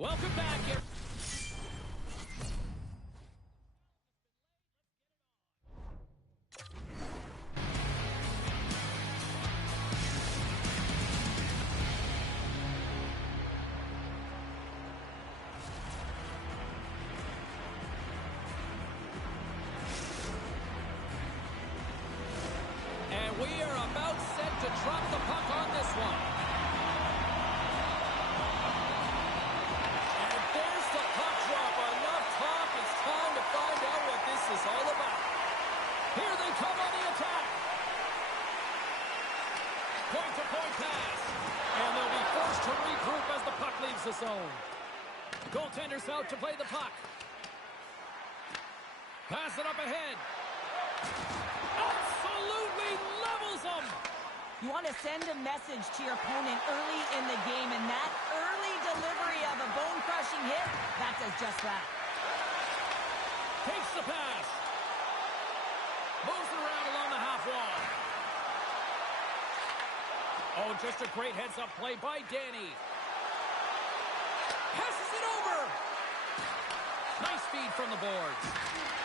Welcome back here. And we are about set to drop the puck on this one. And there's the puck drop. Enough talk. It's time to find out what this is all about. Here they come on the attack. Point-to-point pass. And they'll be forced to regroup as the puck leaves the zone. Goaltender's out to play the puck. Pass it up ahead. Absolutely levels them. You want to send a message to your opponent early in the game, and that early delivery of a bone-crushing hit, that does just that. Takes the pass. Moves around along the half wall. Oh, just a great heads-up play by Danny. Passes it over. Nice speed from the boards.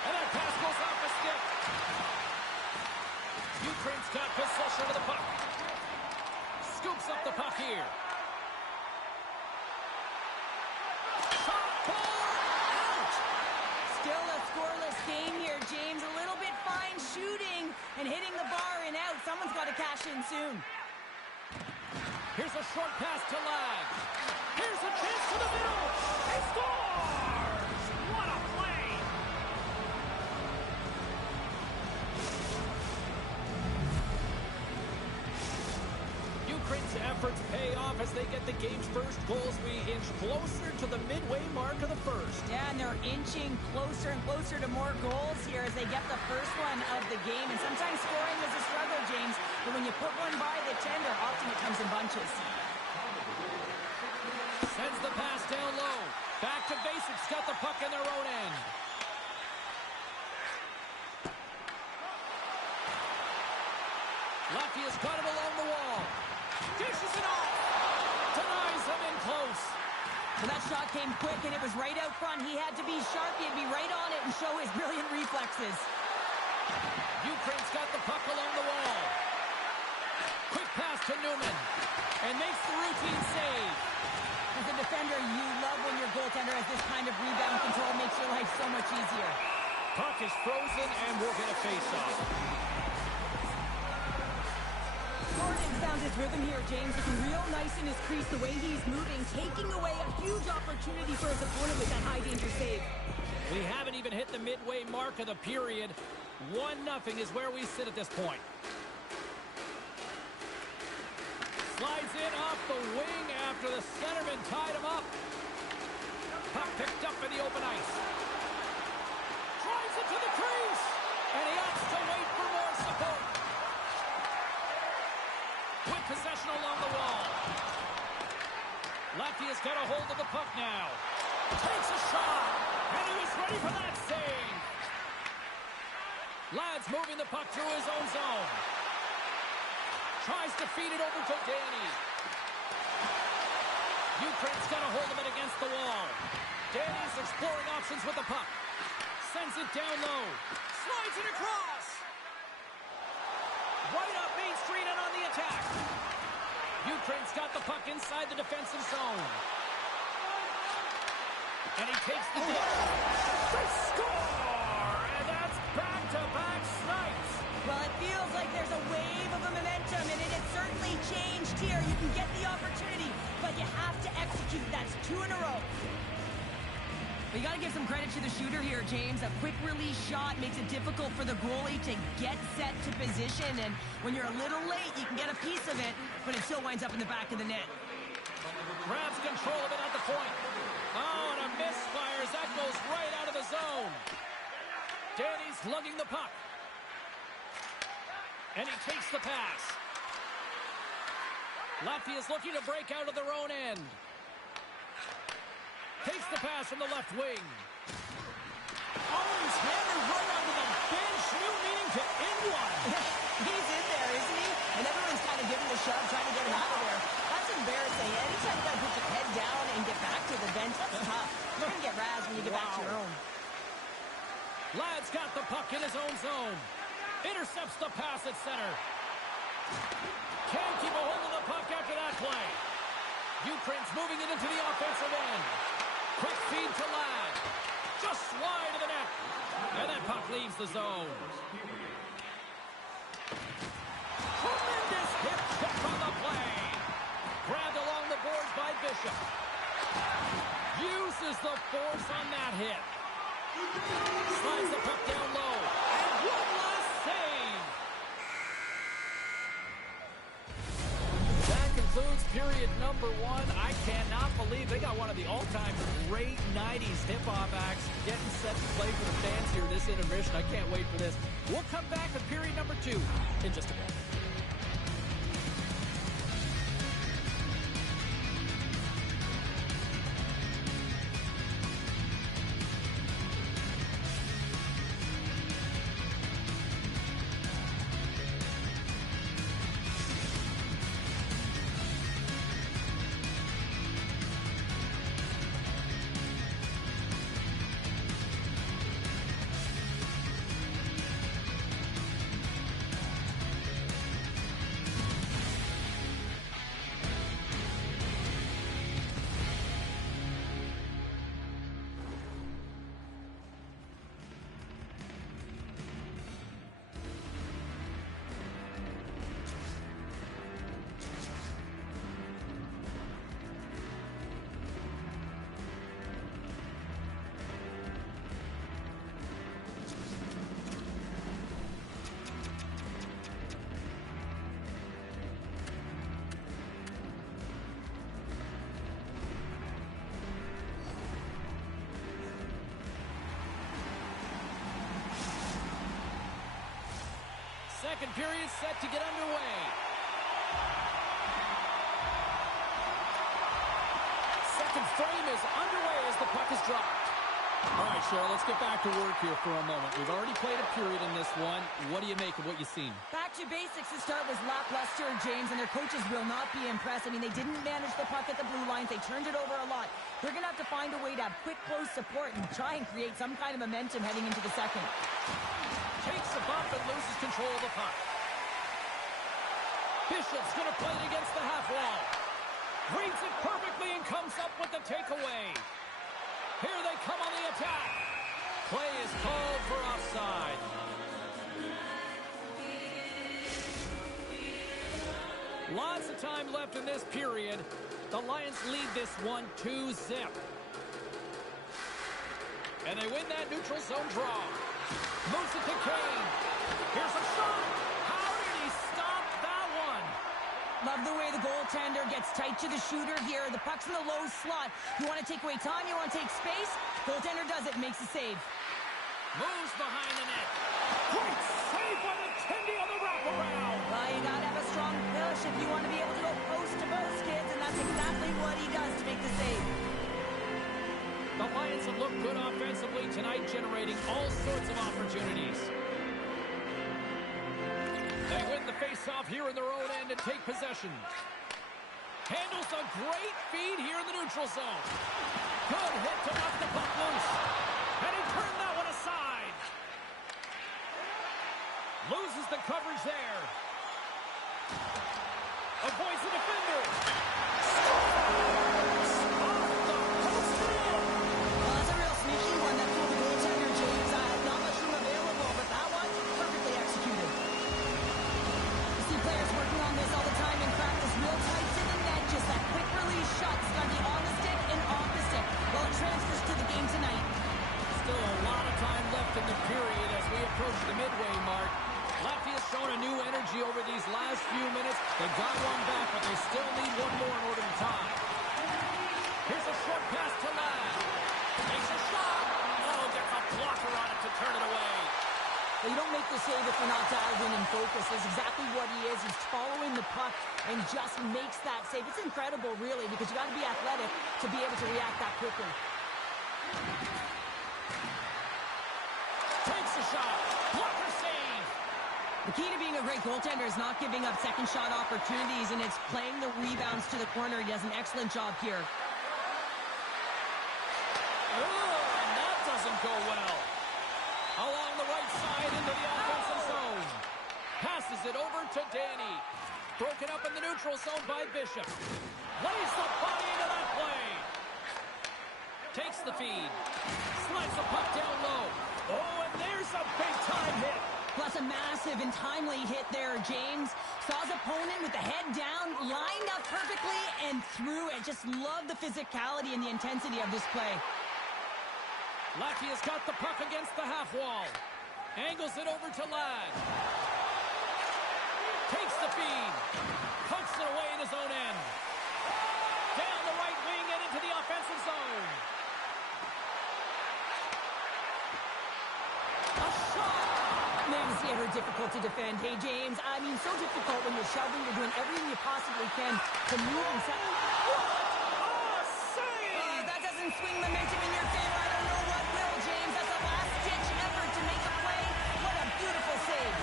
And that pass goes off a stick. Ukraine's got possession of the puck. Scoops up the puck here. Shot, ball, out! Still a scoreless game here, James. A little bit fine shooting and hitting the bar and out. Someone's got to cash in soon. Here's a short pass to Lag. Here's a chance to the middle. He scores! What a play! Ukraine's efforts pay off as they get the game's first goals. We inch closer to the midway mark of the first. Yeah, and they're inching closer and closer to more goals here as they get the first one of the game. And sometimes scoring is a struggle, James. But when you put one by the tender, often it comes in bunches. Sends the pass down low. Back to basics. Got the puck in their own end. Latvia's got it along the wall. Dishes it off. Denies him in close. Well, that shot came quick, and it was right out front. He had to be sharp. He had to be right on it and show his brilliant reflexes. Ukraine's got the puck along the wall. Quick pass to Newman. And makes the routine save. As a defender, you love when your goaltender has this kind of rebound control. Makes your life so much easier. Puck is frozen, and we'll get a face-off. Gordon found his rhythm here, James. Looking real nice in his crease, the way he's moving, taking away a huge opportunity for his opponent with that high-danger save. We haven't even hit the midway mark of the period. 1-0 is where we sit at this point. Slides in off the wing after the centerman tied him up. Puck picked up in the open ice. Drives it to the crease. And he opts to wait for more support. With possession along the wall. Latvia's got a hold of the puck now. Takes a shot. And he was ready for that save. Ladd's moving the puck through his own zone. Tries to feed it over to Danny. Ukraine's got a hold of it against the wall. Danny's exploring options with the puck. Sends it down low. Slides it across. Right up Main Street and on the attack. Ukraine's got the puck inside the defensive zone. And he takes the dish. They score! And that's back-to-back snipes. Well, it feels like there's a wave of momentum, and it has certainly changed here. You can get the opportunity, but you have to execute. That's 2 in a row. But you got to give some credit to the shooter here, James. A quick release shot makes it difficult for the goalie to get set to position, and when you're a little late, you can get a piece of it, but it still winds up in the back of the net. Grabs control of it at the point. Oh, and a misfires. That goes right out of the zone. Danny's lugging the puck. And he takes the pass. Latvia's looking to break out of their own end. Takes the pass from the left wing. Oh, he's hammered right onto the bench. New meaning to end one. He's in there, isn't he? And everyone's kind of giving the shove, trying to get him out of there. That's a embarrassing. Anytime you got to put your head down and get back to the bench, that's tough. You're going to get razzed when you get back to your own. Ladd's got the puck in his own zone. Intercepts the pass at center. Can't keep a hold of the puck after that play. Ukraine's moving it into the offensive end. Quick feed to Ladd. Just wide of the net. And that puck leaves the zone. Tremendous hip check on the play. Grabbed along the boards by Bishop. Uses the force on that hit. Slides the puck down low. And one last save. That concludes period number 1. I cannot believe they got one of the all-time great 90s hip-hop acts getting set to play for the fans here this intermission. I can't wait for this. We'll come back with period number 2 in just a moment. Second period set to get underway. Second frame is underway as the puck is dropped. All right, Cheryl, let's get back to work here for a moment. We've already played a period in this one. What do you make of what you've seen? Back to basics. The start was lackluster, James, and their coaches will not be impressed. I mean, they didn't manage the puck at the blue lines. They turned it over a lot. They're going to have to find a way to have quick, close support and try and create some kind of momentum heading into the second. Takes a bump and loses control of the puck. Bishop's going to play it against the half wall. Reads it perfectly and comes up with the takeaway. Here they come on the attack. Play is called for offside. Lots of time left in this period. The Lions lead this one 2-0. And they win that neutral zone draw. Moves it to Kane. Here's a shot. How did he stop that one? Love the way the goaltender gets tight to the shooter here. The puck's in the low slot. You want to take away time, you want to take space. Goaltender does it, makes the save. Moves behind the net. Great save by the Tendy on the wraparound. Well, you got to have a strong push if you want to be able to go post to post, kids, and that's exactly what he does to make the save. The Lions have looked good offensively tonight, generating all sorts of opportunities. They win the face-off here in their own end and take possession. Handles a great feed here in the neutral zone. Good hit to knock the puck loose. And he turned that one aside. Loses the coverage there. Avoids the defender. Over these last few minutes, they got one back, but they still need one more in order to tie. Here's a short pass to Ladd. Makes a shot. Oh, gets a blocker on it to turn it away. Well, you don't make the save if you're not dialed in and focused. That's exactly what he is. He's following the puck and just makes that save. It's incredible, really, because you got to be athletic to be able to react that quickly. Takes a shot. Blocker save. The key to being a great goaltender is not giving up second shot opportunities, and it's playing the rebounds to the corner. He does an excellent job here. Oh, and that doesn't go well. Along the right side into the offensive zone. Passes it over to Danny. Broken up in the neutral zone by Bishop. Lays the body into that play. Takes the feed. Slides the puck down low. Oh, and there's a big-time hit. Plus a massive and timely hit there, James. Saw his opponent with the head down, lined up perfectly, and threw it. Just love the physicality and the intensity of this play. Latvia's got the puck against the half wall. Angles it over to Ladd. Takes the feed. Pokes it away in his own end. Down the right wing and into the offensive zone. A shot! Man, is he ever difficult to defend. Hey, James, I mean, so difficult when you're shoving, you're doing everything you possibly can to move and set. Oh, save! That doesn't swing momentum in your favor. I don't know what will, James. That's a last-ditch effort to make a play. What a beautiful save.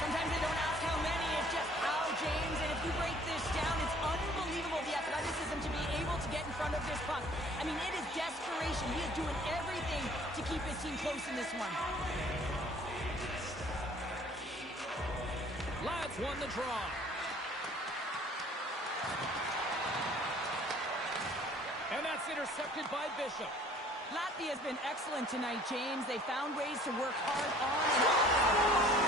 Sometimes they don't ask how many, it's just how, James. And if you break this down, it's unbelievable the athleticism to be able to get in front of this puck. I mean, it is desperation. He is doing everything to keep his team close in this one. Ladd's won the draw. And that's intercepted by Bishop. Latvia has been excellent tonight, James. They found ways to work hard on and off.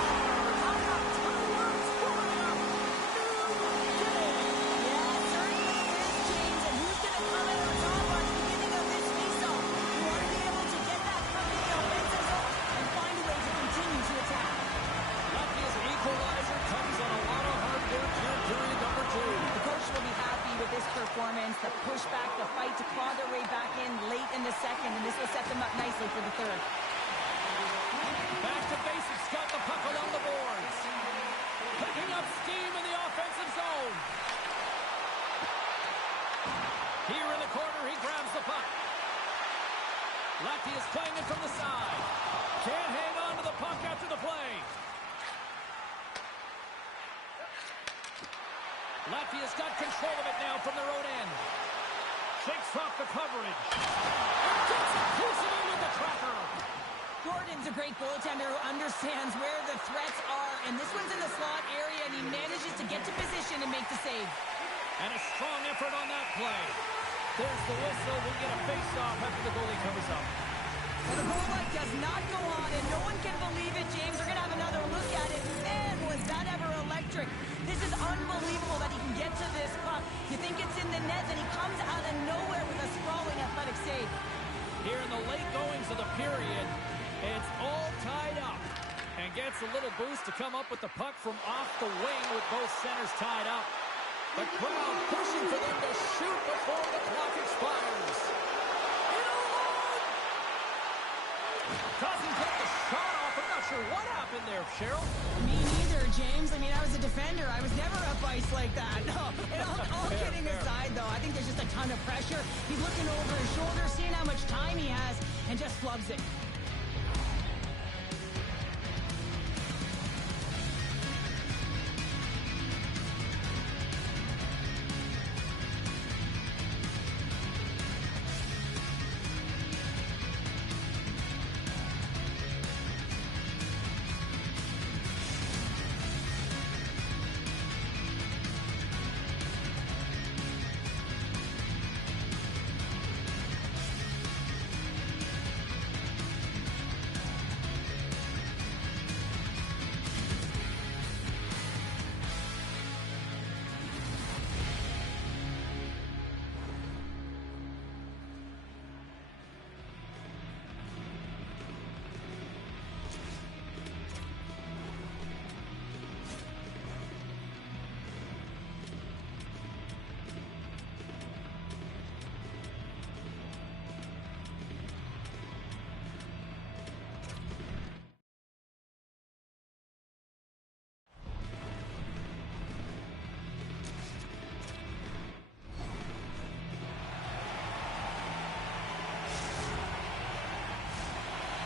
Yeah, it certainly is, James. And who's going to come out on top on the beginning of this faceoff? You want to be able to get that puck in the offensive zone and find a way to continue to attack. Latvia's equalizer comes on a lot of hard work here in period number 2. The coach will be happy with this performance, the pushback, the fight to claw their way back in late in the second, and this will set them up nicely for the third. Back to basics, got the puck along the boards. Picking up steam in the offensive zone. Here in the corner, he grabs the puck. Latvia's playing it from the side. Can't hang on to the puck after the play. Latvia's got control of it now from their own end. Shakes off the coverage. And gets it cruising in with the tracker. Gordon's a great goaltender who understands where the threats are, and this one's in the slot area, and he manages to get to position and make the save. And a strong effort on that play. There's the whistle. We'll get a face-off after the goalie covers up. Well, the goal light does not go on, and no one can believe it, James. We're going to have another look at it. Man, was that ever electric. This is unbelievable that he can get to this puck. You think it's in the net, and he comes out of nowhere with a sprawling athletic save. Here in the late goings of the period, it's all tied up. And gets a little boost to come up with the puck from off the wing with both centers tied up. The crowd pushing for them to shoot before the clock expires. Doesn't get the shot off. I'm not sure what happened there, Cheryl. Me neither, James. I mean, I was a defender. I was never up ice like that. No, all kidding aside, though, I think there's just a ton of pressure. He's looking over his shoulder, seeing how much time he has, and just flubs it.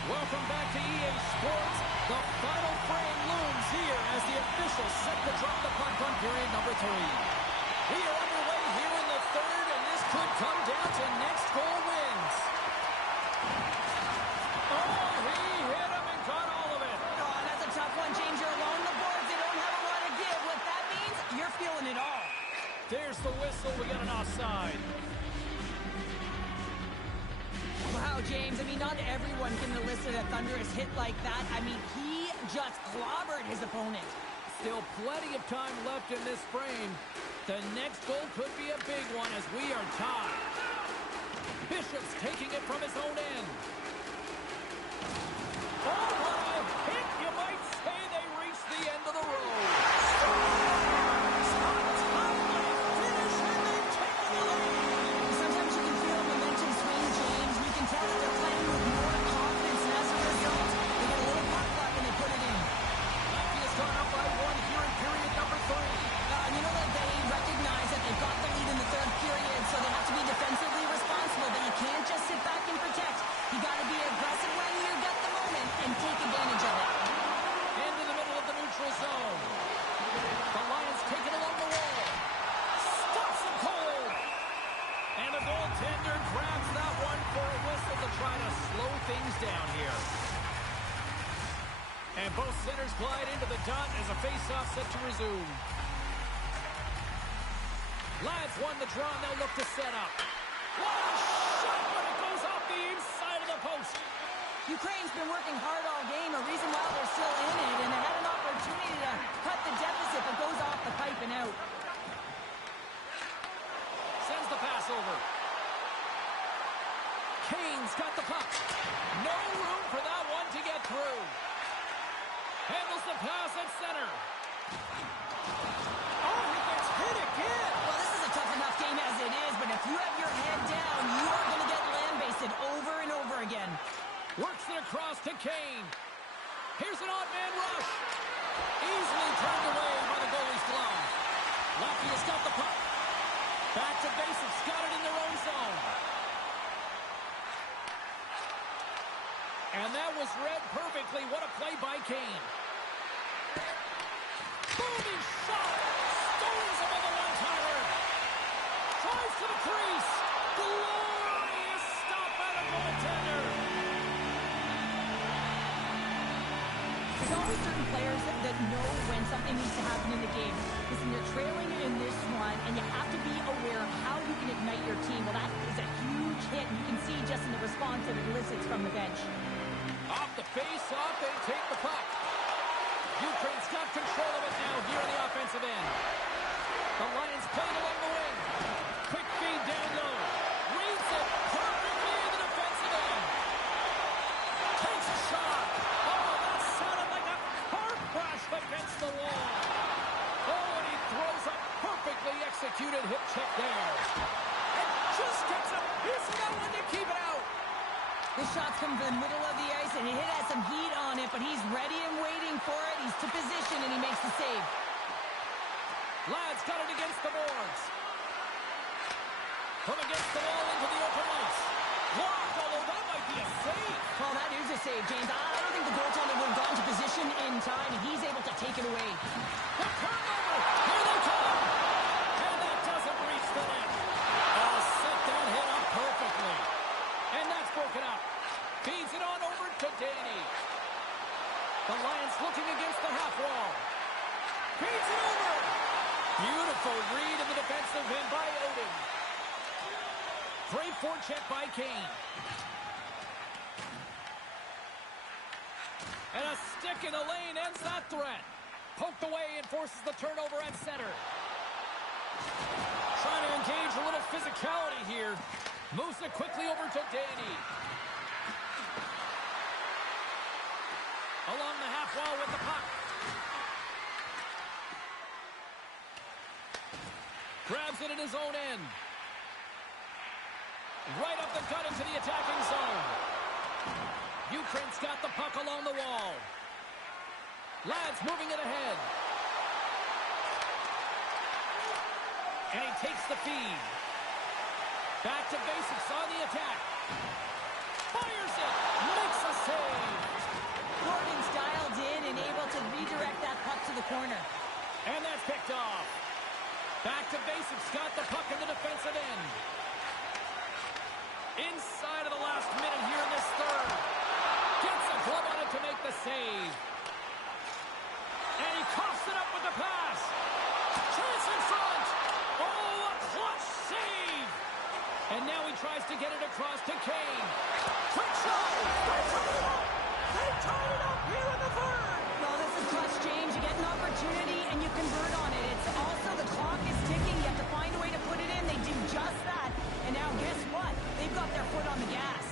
Welcome back to EA Sports. The final frame looms here as the officials set to drop the puck on period number 3. We are underway here in the third, and this could come down to next goal wins. Oh, he hit him and caught all of it. Oh, that's a tough one, James. You're along the boards. They don't have a lot to give. What that means, you're feeling it all. There's the whistle. We got an offside. Wow, James. I mean, not everyone can elicit a thunderous hit like that. I mean, he just clobbered his opponent. Still plenty of time left in this frame. The next goal could be a big one as we are tied. Bishop's taking it from his own end. Oh, what a hit! You might say they reached the end of the road. Sometimes you can feel momentum swing, James. You can tell that they're playing with more confidence, and as a result, they get a little puck luck and they put it in. Latvia has gone up by 1 here in period number 3. And you know that they recognize that they've got the lead in the third period, so they have to be defensively responsible, but you can't just sit back and protect. You got to be aggressive when you get the moment and take advantage of it. Into the middle of the neutral zone. The Lions take it along the wall. Stops it cold. And the goaltender grabs that one for a whistle to try to slow things down here. And both centers glide into the dot as a face-off set to resume. Lads won the draw, and they'll look to set up. What a shot, but it goes off the inside of the post. Ukraine's been working hard all game, a reason why they're still in it, and they had an opportunity to cut the deficit, but goes off the pipe and out. Sends the pass over. Kane's got the puck. No room for that one to get through. Handles the pass at center. Oh, he gets hit again. Well, this is a tough enough game as it is, but if you have your head down, you are going to get lambasted over and over again. Works it across to Kane. Here's an odd man rush. Easily turned away by the goalie's glove. Latvia's got the puck. Back to basics. Got it in their own zone. And that was read perfectly. What a play by Kane. Booming shot. Stones him on the one-timer. Drives to the crease. Glorious stop by the goaltender. There's always certain players that know when something needs to happen in the game. Listen, you're trailing in this one, and you have to be aware of how you can ignite your team. Well, that is a huge hit, and you can see just in the response that it elicits from the bench. Off the face-off, they take the puck. Ukraine's got control of it now here on the offensive end. The Lions playing along the wing. Quick feed down low. Reads it perfectly in the defensive end. Takes a shot. Oh, that sounded like a car crash against the wall. Oh, and he throws a perfectly executed hip check there. And just gets a piece of that one to keep it out. The shots come from the middle of the ice, and it has some heat on it, but he's ready and waiting for it. He's to position, and he makes the save. Lads got it against the boards. From against the wall into the open ice. Blocked, although that might be a save. Well, that is a save, James. I don't think the goaltender would have gotten to position in time, and he's able to take it away. The turnover. Here they come. And that doesn't reach the net. Oh, set that hit up perfectly. And that's broken up. Feeds it on over to Danny. The Lions looking against the half wall. Feeds it over. Beautiful read in the defensive end by Odin. Great forecheck by Kane. And a stick in the lane ends that threat. Poked away and forces the turnover at center. Trying to engage a little physicality here. Moves it quickly over to Danny. Along the half wall with the puck. Grabs it in his own end. Right up the gut into the attacking zone. Ukraine's got the puck along the wall. Lads moving it ahead. And he takes the feed. Back to basics on the attack. Fires it. Makes a save. Gordon's dialed in and able to redirect that to the corner. And that's picked off. Back to basics. Got the puck in the defensive end. Inside of the last minute here in this third. Gets a glove on it to make the save. And he coughs it up with the pass. Chance in front. Oh, a clutch save. And now he tries to get it across to Kane. Quick shot. They tied it up here in the third. Well, this is clutch change. You get an opportunity and you convert on it. It's also the clock is ticking. You have to find a way to put it in. They do just that. And now guess what? They've got their foot on the gas.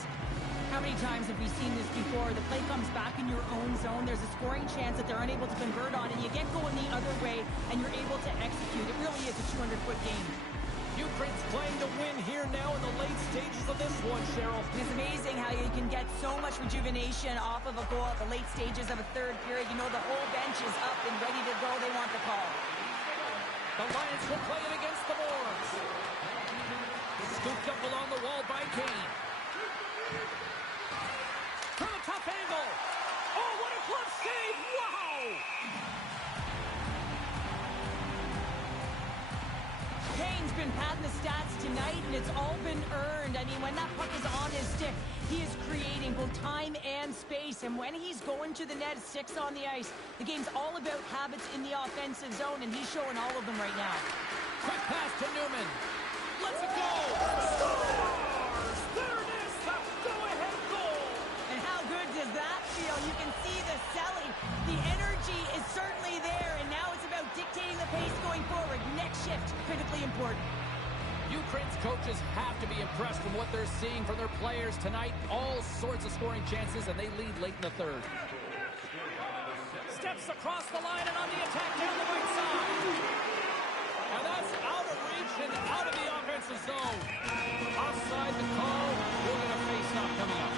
How many times have we seen this before? The play comes back in your own zone. There's a scoring chance that they're unable to convert on, and you get going the other way, and you're able to execute. It really is a 200-foot game. Ukraine's playing to win here now in the late stages of this one, Cheryl. It's amazing how you can get so much rejuvenation off of a goal at the late stages of a third period. You know the whole bench is up and ready to go. They want the call. The Lions will play it against the boards. Scooped up along the wall by Kane. From a tough angle. Oh, what a glove save! Wow! Kane's been padding the stats tonight, and it's all been earned. I mean, when that puck is on his stick, he is creating both time and space. And when he's going to the net, 6 on the ice, the game's all about habits in the offensive zone, and he's showing all of them right now. Quick pass to Newman. Let's it go! Stars! There it is! The go-ahead goal! And how good does that feel? You can see the selling. The energy is certainly there, and now it's about dictating the pace going forward. Next shift, critically important. Ukraine's coaches have to be impressed from what they're seeing from their players tonight. All sorts of scoring chances, and they lead late in the third. Steps across the line and on the attack down the right side. And that's out of reach and out of the offensive zone. Offside the call. We'll get a face-off coming up.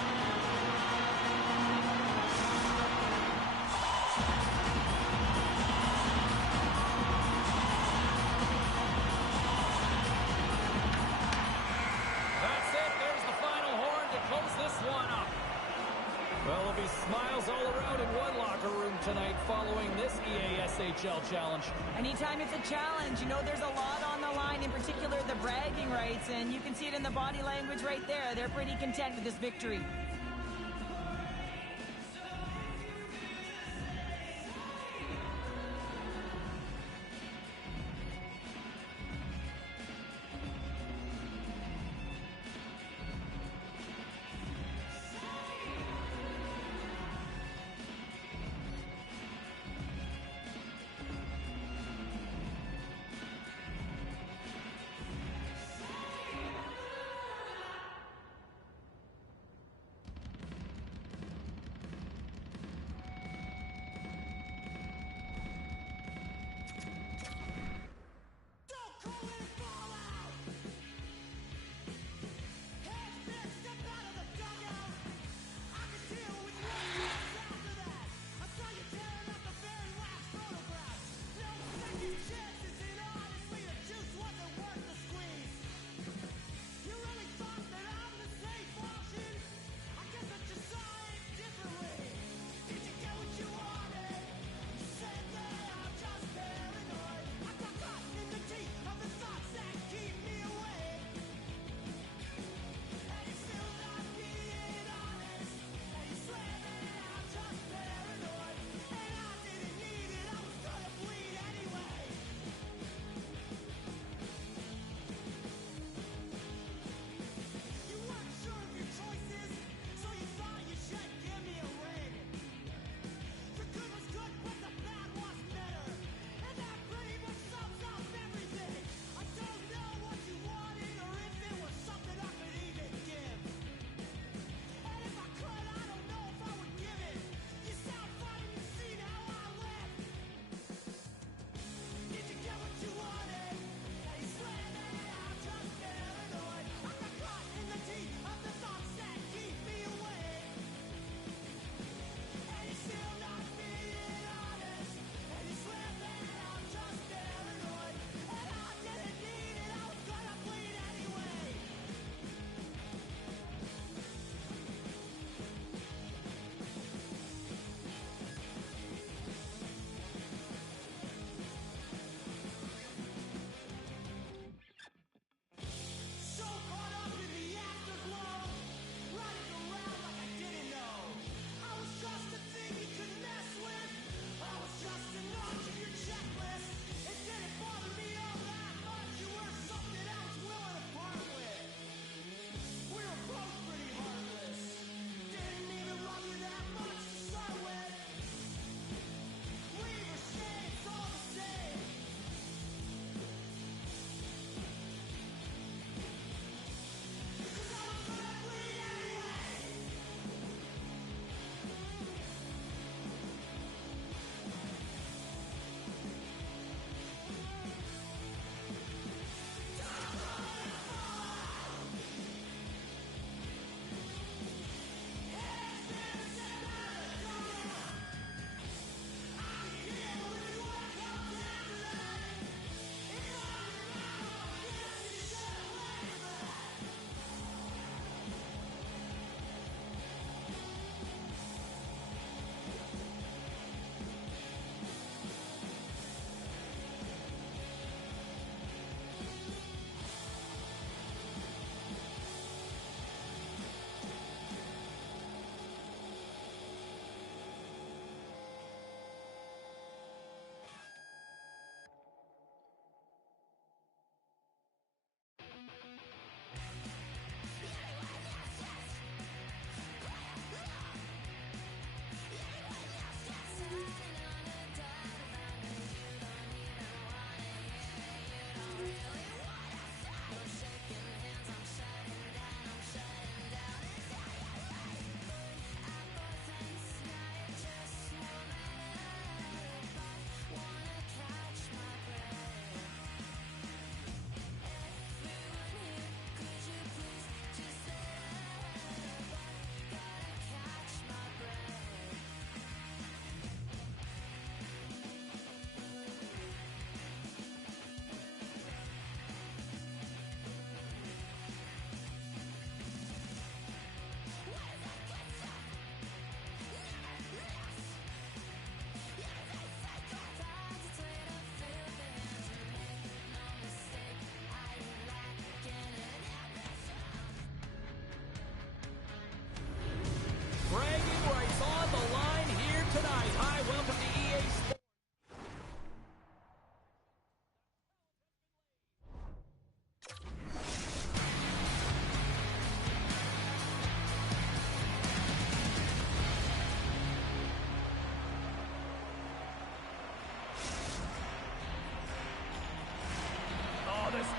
That's it. There's the final horn to close this one up. Well, there'll be smiles all around in one locker room tonight following this EASHL challenge. Anytime it's a challenge, you know there's a lot on the line, in particular the bragging rights, and you can see it in the body language right there. They're pretty content with this victory.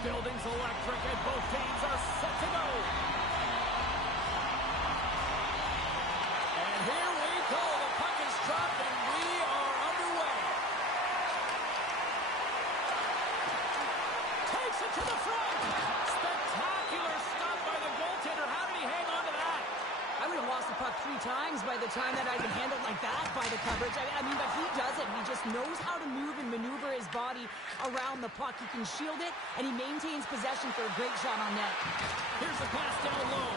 building's electric and both teams are set to go. And here we go. The puck is dropped and we are underway. Takes it to the front. Spectacular stop by the goaltender. How did he hang on to that? I would have lost the puck 3 times by the time that I'd been handled like that by the coverage. I mean, but he does it. He just knows how to move and maneuver his body around the puck. He can shield it, and he maintains possession for a great shot on net. Here's a pass down low.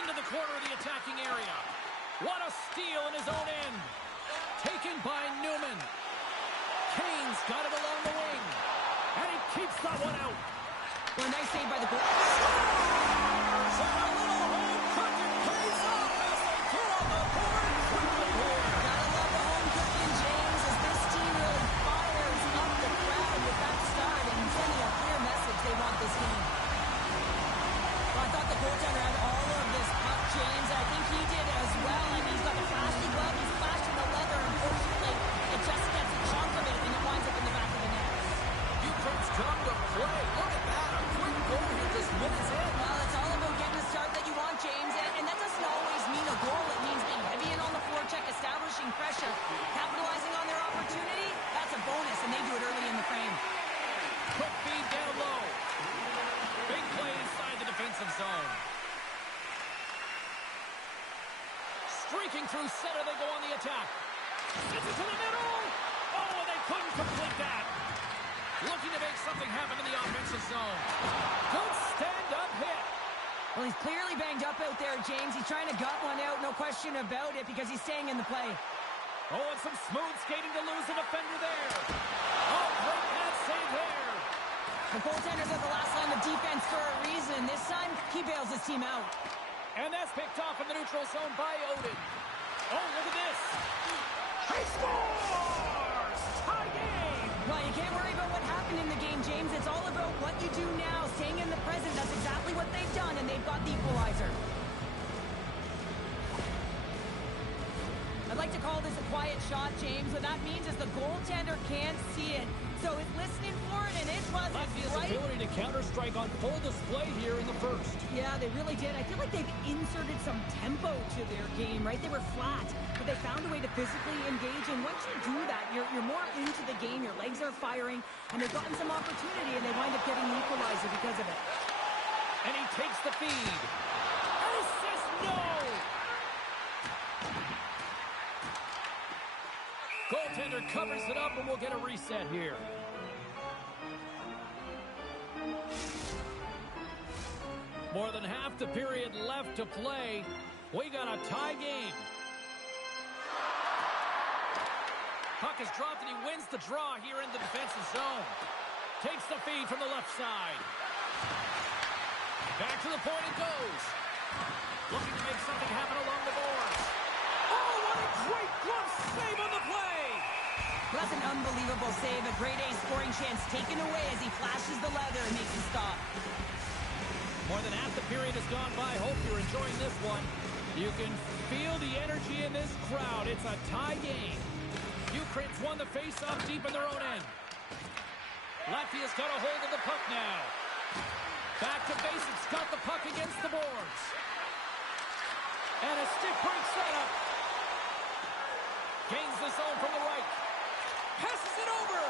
Into the corner of the attacking area. What a steal in his own end. Taken by Newman. Kane's got it along the wing. And he keeps that one out. Well, nice save by the goal. So a little home cooking pays off as they get on the board quickly here. Gotta love the home cooking, James, as this team really fires up the crowd with that start and sending a clear message they want this game. Well, I thought the goaltender had all of this puck, James. I think he did as well. I mean, he's got the flashy glove, he's flashing the leather. Unfortunately, it just gets a chunk of it, and it winds up in the back of the net. Ukraine's come to play. Look at that. A quick goal here just minutes in. Well, it's all about getting the start that you want, James, and that doesn't always mean a goal. It means being heavy in on the forecheck, establishing pressure, capitalizing on their opportunity. That's a bonus, and they do it early in the frame. Quick feed down low. Big play inside the defensive zone. Streaking through center, they go on the attack. Sends it to the middle. Oh, they couldn't complete that. Looking to make something happen in the offensive zone. Good stand-up hit. Well, he's clearly banged up out there, James. He's trying to gut one out, no question about it, because he's staying in the play. Oh, and some smooth skating to lose the defender there. Oh, great net save there. The goaltenders at the last line of defense for a reason. This time, he bails his team out. And that's picked off in the neutral zone by Odin. Oh, look at this. He scores! Tie game! Well, you can't worry about what happened in the game, James. It's all about what you do now, staying in the present. That's exactly what they've done, and they've got the equalizer. I'd like to call this a quiet shot, James. What that means is the goaltender can't see it. So it's listening for it, and it wasn't Latvia's right. ability to counter-strike on full display here in the first. Yeah, they really did. I feel like they've inserted some tempo to their game, right? They were flat, but they found a way to physically engage, and once you do that, you're more into the game, your legs are firing, and they've gotten some opportunity, and they wind up getting the equalizer because of it. And he takes the feed. And he says no! Goaltender covers it up, and we'll get a reset here. More than half the period left to play. We got a tie game. Puck is dropped, and he wins the draw here in the defensive zone. Takes the feed from the left side. Back to the point it goes. Looking to make something happen along the boards. Oh, what a great glove save on the play! Well, that's an unbelievable save. A grade A scoring chance taken away as he flashes the leather and makes him stop. More than half the period has gone by. Hope you're enjoying this one. You can feel the energy in this crowd. It's a tie game. Ukraine's won the face-off deep in their own end. Latvia's got a hold of the puck now. Back to basics. Got the puck against the boards. And a stick break setup. Gains the zone from the right. Passes it over.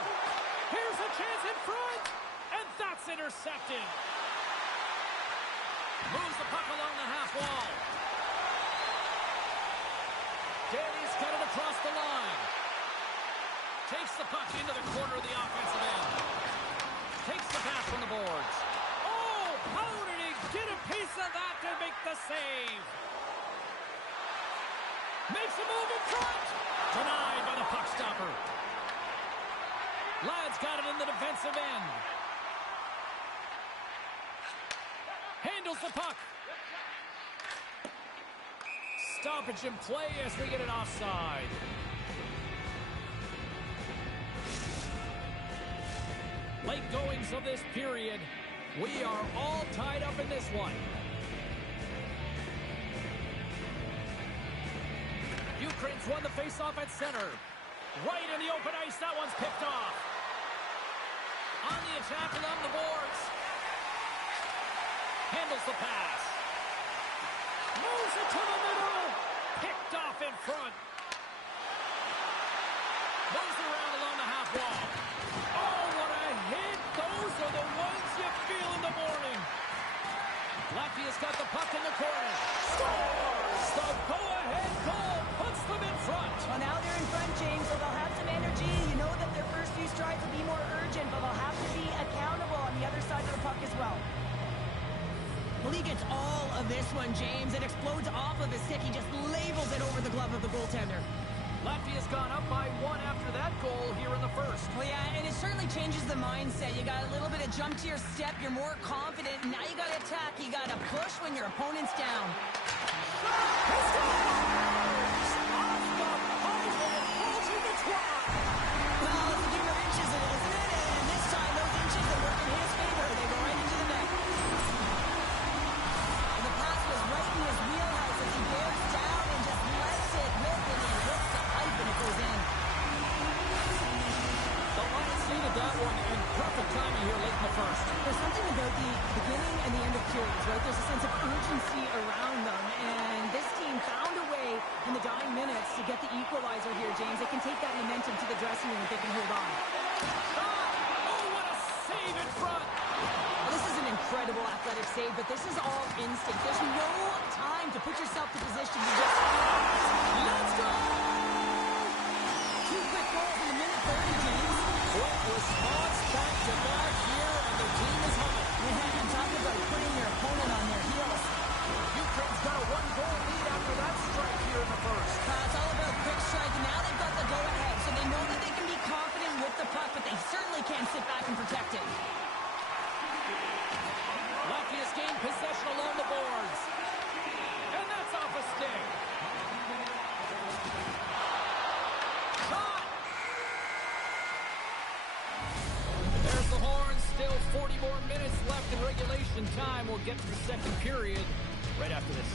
Here's a chance in front. And that's intercepted. Moves the puck along the half wall. Daly's got it across the line. Takes the puck into the corner of the offensive end. Takes the pass from the boards. Oh, how did he get a piece of that to make the save? Makes a move in front. Denied by the puck stopper. Ladd's got it in the defensive end. Handles the puck. Stoppage in play as we get an offside. Late goings of this period. We are all tied up in this one. Ukraine's won the faceoff at center. Right in the open ice. That one's picked off. attack along the boards. Handles the pass. Moves it to the middle. Picked off in front. Moves around along the half wall. Oh, what a hit. Those are the ones you feel in the morning. Latvia's got the puck in the corner. Scores! The go-ahead goal puts them in front. Well, now they're in front, James, so they'll have some energy. You know that their first few strides will be more urgent, but they'll have to be accountable on the other side of the puck as well. Well, he gets all of this one, James. It explodes off of his stick. He just labels it over the glove of the goaltender. Latvia's gone up by 1 after that goal here in the first. Well, yeah, and it certainly changes the mindset. You got a little bit of jump to your step. You're more confident. Now you got to attack. You got to push when your opponent's down. Off the post and pulls in the twat. Well, it's a game of inches, isn't it? And this time, those inches that work in his favor. They go right into the net. And the pass was right in his wheelhouse as he bears down and just lets it rip, and he hits the pipe and it goes in. The Lions needed that one, and perfect timing here late in the first. There's something about the beginning and the end of periods, right? There's a sense of urgency around them, and this team found a way in the dying minutes to get the equalizer here, James. They can take that momentum to the dressing room if they can hold on. Oh, what a save in front. Well, this is an incredible athletic save, but this is all instinct. There's no time to put yourself to position. You just... Let's go! 2 quick goals in a minute 30, James. Quick response back to back here, and the team is humming. Yeah, and talk about putting your opponent on their heels. Ukraine's got a 1-goal lead after that strike here in the first. It's all about quick strike, and now they've got the go-ahead, so they know that they can be confident with the puck, but they certainly can't sit back and protect it. Latvia's gained possession along the boards. And that's off a stick. Shot! There's the horn. Still 40 more minutes left in regulation time. We'll get to the second period right after this.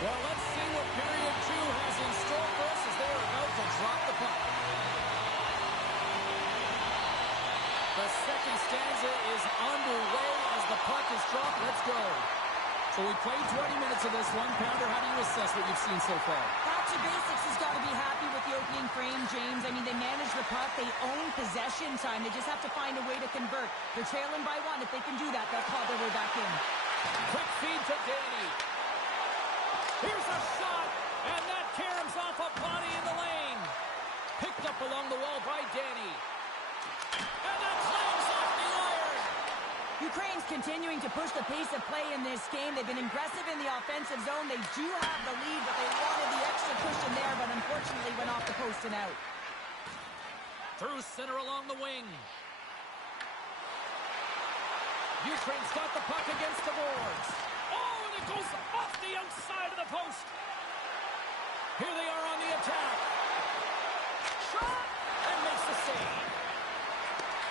Well, let's see what period 2 has in store for us as they're about to drop the puck. The second stanza is underway as the puck is dropped. Let's go. So we played 20 minutes of this one. Pounder, how do you assess what you've seen so far? Back to basics has got to be happy with the opening frame, James. I mean, they manage the puck. They own possession time. They just have to find a way to convert. They're trailing by 1. If they can do that, they'll claw their way back in. Quick feed to Danny. Here's a shot, and that caroms off a body in the lane. Picked up along the wall by Danny. And that climbs off the iron. Ukraine's continuing to push the pace of play in this game. They've been aggressive in the offensive zone. They do have the lead, but they wanted the extra cushion there, but unfortunately went off the post and out. Through center along the wing. Ukraine's got the puck against the boards. Oh, and it goes off the outside of the post. Here they are on the attack. Shot, and makes the save.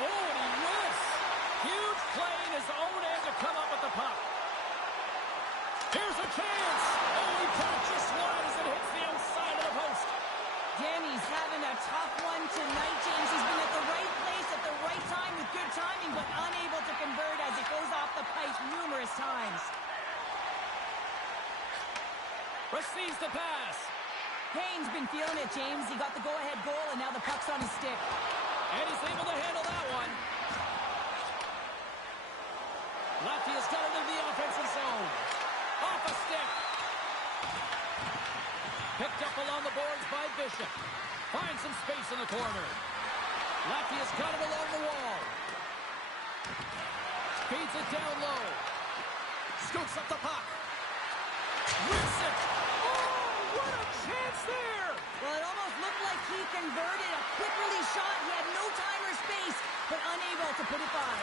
Oh, and he whiffs. Huge play in his own end to come up with the puck. Here's a chance. Oh, he put it just wide as it hits the outside of the post. Danny's having a tough one tonight, James. He's been at the right place at the right time with Receives the pass. Kane's been feeling it, James. He got the go-ahead goal, and now the puck's on his stick. And he's able to handle that one. Latvia's got it in the offensive zone. Off a stick. Picked up along the boards by Bishop. Finds some space in the corner. Latvia's got it along the wall. Feeds it down low. Scoops up the puck. Rips it. Oh, what a chance there! Well, it almost looked like he converted a quick release shot. He had no time or space, but unable to put it by.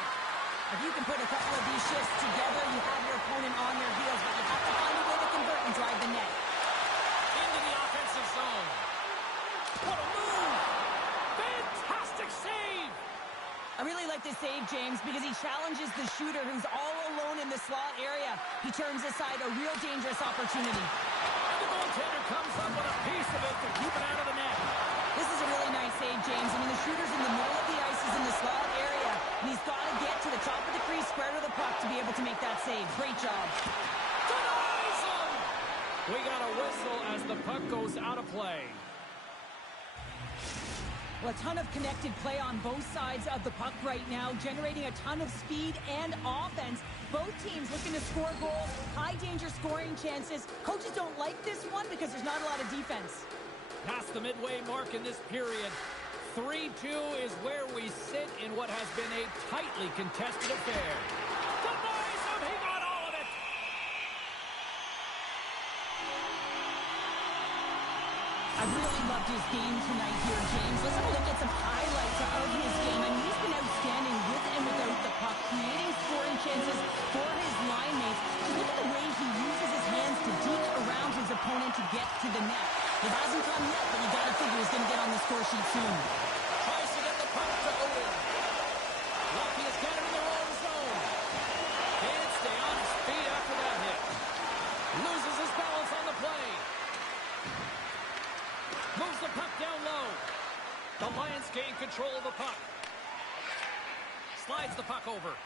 If you can put a couple of these shifts together, you have your opponent on their heels, but you have to find a way to convert and drive the net. Into the offensive zone. What a move! Fantastic save! I really like this save, James, because he challenges the shooter who's all alone in the slot area. He turns aside a real dangerous opportunity. And the goaltender comes up with a piece of it to keep it out of the net. This is a really nice save, James. I mean, the shooter's in the middle of the ice. He's in the slot area. And he's got to get to the top of the crease, square to the puck to be able to make that save. Great job. Denies him! We got a whistle as the puck goes out of play. Well, a ton of connected play on both sides of the puck right now, generating a ton of speed and offense. Both teams looking to score goals, high-danger scoring chances. Coaches don't like this one because there's not a lot of defense. Past the midway mark in this period, 3-2 is where we sit in what has been a tightly contested affair. Denies him! He got all of it! I really loved his game tonight here, James. Let's have a look at some highlights of his game. I mean, he's been outstanding with and without the puck, creating scoring chances for his line mates. Just look at the way he uses his hands to deke around his opponent to get to the net. It hasn't come yet, but you got to figure he's going to get on the score sheet soon. Tries to get the puck to Odin. Latvia's got it in their own zone. Can't stay on his feet after that hit. Loses his balance on the play. Moves the puck down low. The Lions gain control of the puck. Slides the puck over.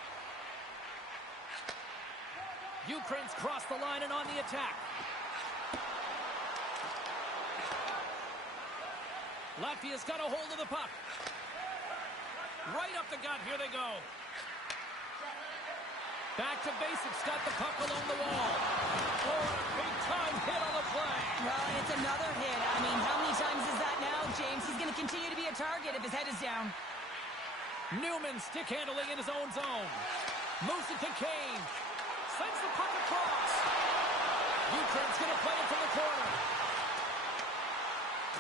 Ukraine's crossed the line and on the attack. Latvia's got a hold of the puck. Right up the gut. Here they go. Back to basics. Got the puck along the wall. Oh, what a big-time hit on the play. Well, and it's another hit. I mean, how many times is that now, James? He's going to continue to be a target if his head is down. Newman stick handling in his own zone. Moves it to Kane. Sends the puck across. Ukraine's going to play it to the corner.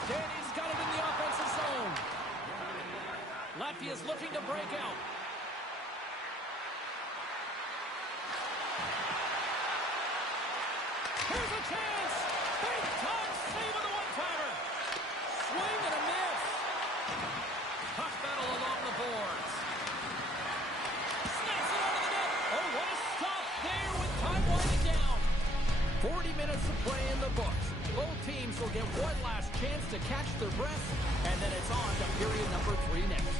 Danny's got it in the offensive zone. Latvia's looking to break out. Here's a chance. Big time save of the one-timer. Swing and a miss. Puck battle along the boards. Snaps it over the net. Oh, what a stop there with time winding down. 40 minutes of play in the books. Both teams will get one last chance to catch their breath, and then it's on to period number 3 next.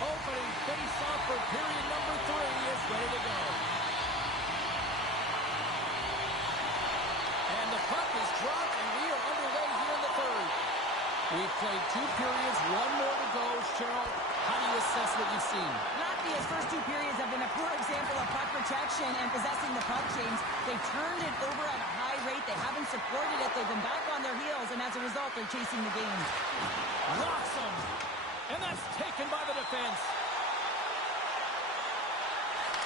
Opening face-off for period number 3 is ready to go. And the puck is dropped, and we are underway here in the third. We've played 2 periods, 1 more to go. Cheryl, how do you assess what you've seen? Latvia's first two periods have been a poor example of puck protection and possessing the puck, James. They've turned it over at a high rate. They haven't supported it. They've been back on their heels, and as a result, they're chasing the game. Rocks him. And that's taken by the defense.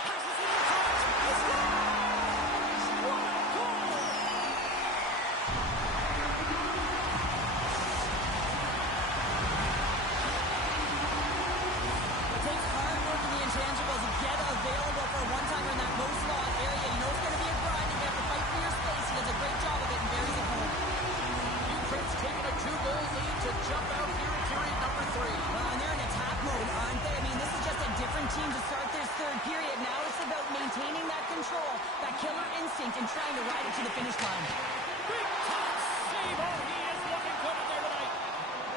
Passes it in front. He scores! What a goal! It takes hard work in the intangibles to get available for a one-timer in that low slot area. You know it's going to be a grind. You have to fight for your space. He does a great job of it and buries it home. Ukraine's taking a 2-goal lead to jump out here in period number 3. And they're in attack mode, aren't they? I mean, this is just a different team to start this third period. Now it's about maintaining that control, that killer instinct, and trying to ride it to the finish line. Big time save. Oh, he is looking good in there tonight.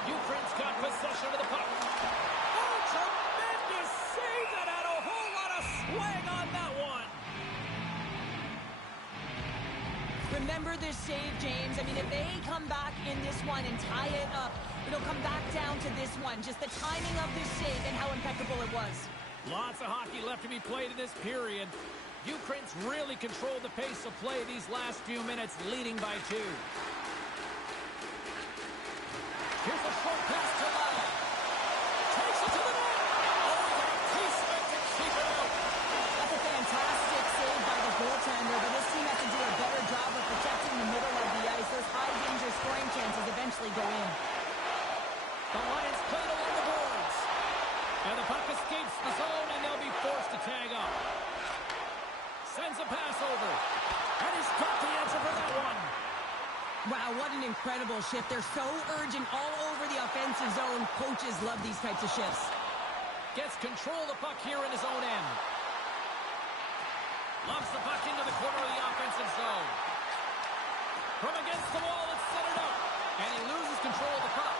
Ukraine's got possession of the puck. Oh, tremendous save. That had a whole lot of swag on that one. Remember this save, James. I mean, if they come back in this one and tie it up, it'll come back down to this one. Just the timing of this save and how impeccable it was. Lots of hockey left to be played in this period. Ukraine's really controlled the pace of play these last few minutes, leading by 2. Here's a short pass to Lyle. Takes it to the net. Oh, he got a piece of it to keep it out. That's a fantastic save by the goaltender, but this team has to do a better job of protecting the middle of the ice. Those high-danger scoring chances eventually go in. The Lions played along the boards. And the puck escapes the zone, and they'll be forced to tag up. Sends a pass over. And he's got the answer for that one. Wow, what an incredible shift. They're so urgent all over the offensive zone. Coaches love these types of shifts. Gets control of the puck here in his own end. Lobs the puck into the corner of the offensive zone. From against the wall, it's centered out. And he loses control of the puck.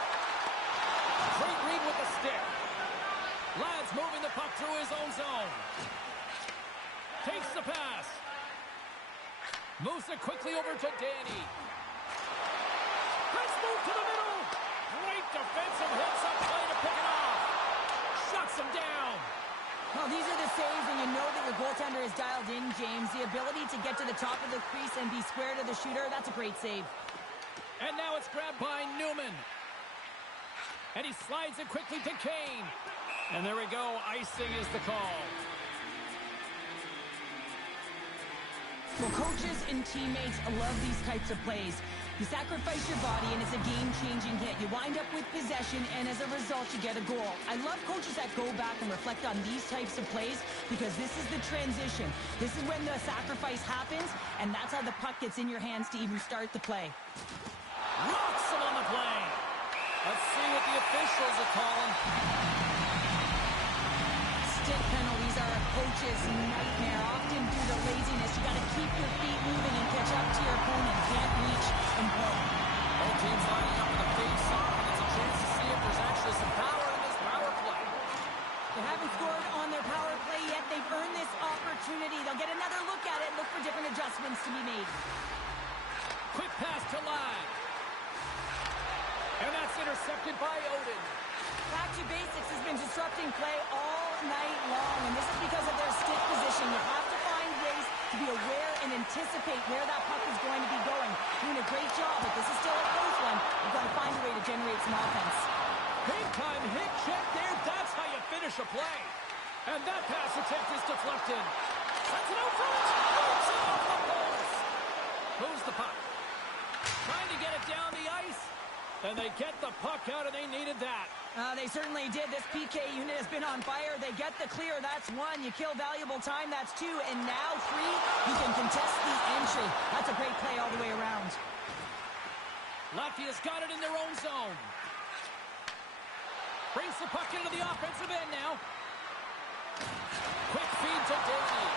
Great read with the stick. Ladd's moving the puck through his own zone. Takes the pass. Moves it quickly over to Danny. Let's move to the middle. Great defensive hits up play to pick it off. Shuts him down. Well, these are the saves when you know that your goaltender is dialed in, James. The ability to get to the top of the crease and be square to the shooter, that's a great save. And now it's grabbed by Newman. And he slides it quickly to Kane. And there we go. Icing is the call. Well, coaches and teammates love these types of plays. You sacrifice your body, and it's a game-changing hit. You wind up with possession, and as a result, you get a goal. I love coaches that go back and reflect on these types of plays because this is the transition. This is when the sacrifice happens, and that's how the puck gets in your hands to even start the play. Rocks him on the play. Let's see what the officials are calling. Stick penalties are a coach's nightmare, often due to laziness. You got to keep your feet moving and catch up to your opponent. Can't reach and pull. Both teams lining up in the face-off, and it's a chance to see if there's actually some power in this power play. They haven't scored on their power play yet. They've earned this opportunity. They'll get another look at it, look for different adjustments to be made. Quick pass to Ladd. And that's intercepted by Odin. Back to basics has been disrupting play all night long, and this is because of their stick position. You have to find ways to be aware and anticipate where that puck is going to be going. Doing a great job, but this is still a close one. You've got to find a way to generate some offense. Big time hit check there. That's how you finish a play. And that pass attempt is deflected. Sends it out front. Moves it off the post. Moves the puck. Trying to get it down the ice. And they get the puck out, and they needed that. They certainly did. This PK unit has been on fire. They get the clear. That's 1. You kill valuable time. That's 2. And now 3. You can contest the entry. That's a great play all the way around. Latvia's got it in their own zone. Brings the puck into the offensive end now. Quick feed to Danny.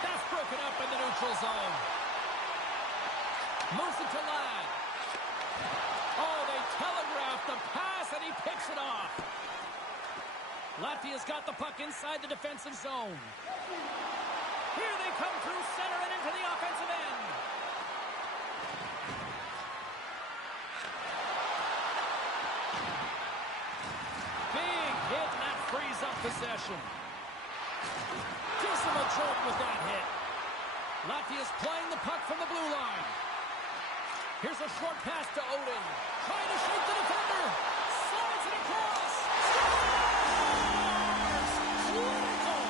That's broken up in the neutral zone. Moves it to Ladd. Oh, they telegraphed the pass, and he picks it off. Latvia's got the puck inside the defensive zone. Here they come through center and into the offensive end. Big hit, and that frees up possession. Gives him a jolt with that hit. Latvia's playing the puck from the blue line. Here's a short pass to Odin. Trying to shake the defender. Slides it across. Scores! Critical!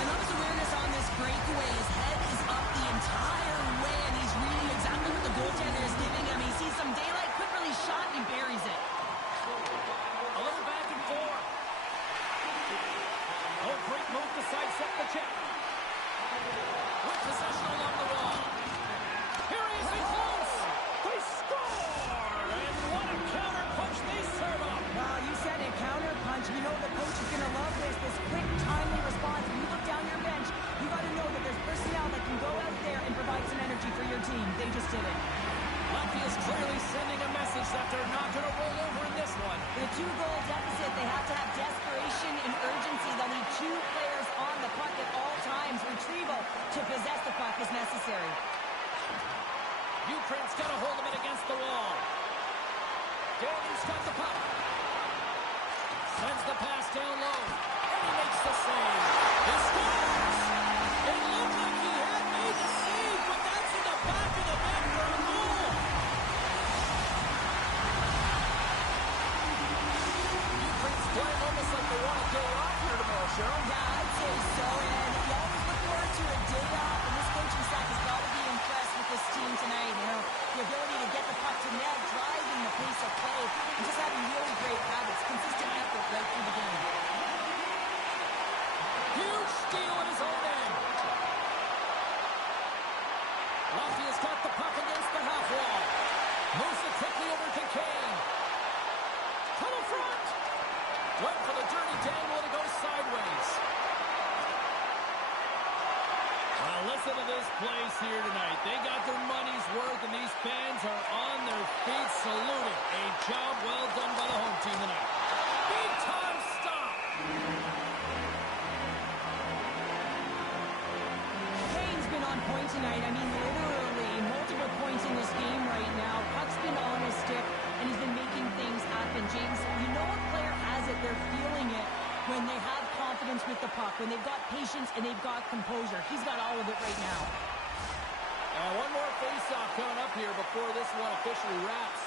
I love his awareness on this breakaway. His head is up the entire way, and he's reading exactly what the goaltender is giving him. He sees some daylight, quick release shot, and he buries it. A little back and forth. Oh, great move to sidestep the check. With possession along the wall. Here he is in close. They score! And what a counter punch they serve up. Wow, you said it, counter punch. You know the coach is going to love this quick, timely response. When you look down your bench, you got to know that there's personnel that can go out there and provide some energy for your team. They just did it. Latvia's clearly sending a message that they're not going to roll over in this one. With a 2-goal deficit, they have to have desperation and urgency. They'll need 2 players on the puck at all times. Retrieval to possess the puck is necessary. Ukraine's got a hold of it against the wall. Dane's got the puck. Sends the pass down low. And he makes the save. He scores! It looked like he had made the save, but that's in the back of the net for a goal. Ukraine's playing almost like they want a day off here tomorrow, Cheryl. Yeah, I'd say so. And you always look forward to a day off. And this coaching staff has got to be impressed with this team tonight. You know, the ability to get the puck to net, driving the pace of play, and just having really great habits, consistent effort right through the game. Huge steal at his own end. Latvia's got the puck against the half wall. Moves it quickly over to Kane. To the front. Went for the dirty dangle and it goes sideways. Well, listen to this place here tonight. They got their money's worth, and these fans are on their feet saluting. A job well done by the home team tonight. Big time stop. Kane's been on point tonight. I mean, literally multiple points in this game right now. Puck's been on his stick, and he's been making things happen. James, you know a player has it. They're feeling it when they have confidence with the puck, when they've got patience and they've got composure. He's got all of it right now. One more face-off coming up here before this one officially wraps.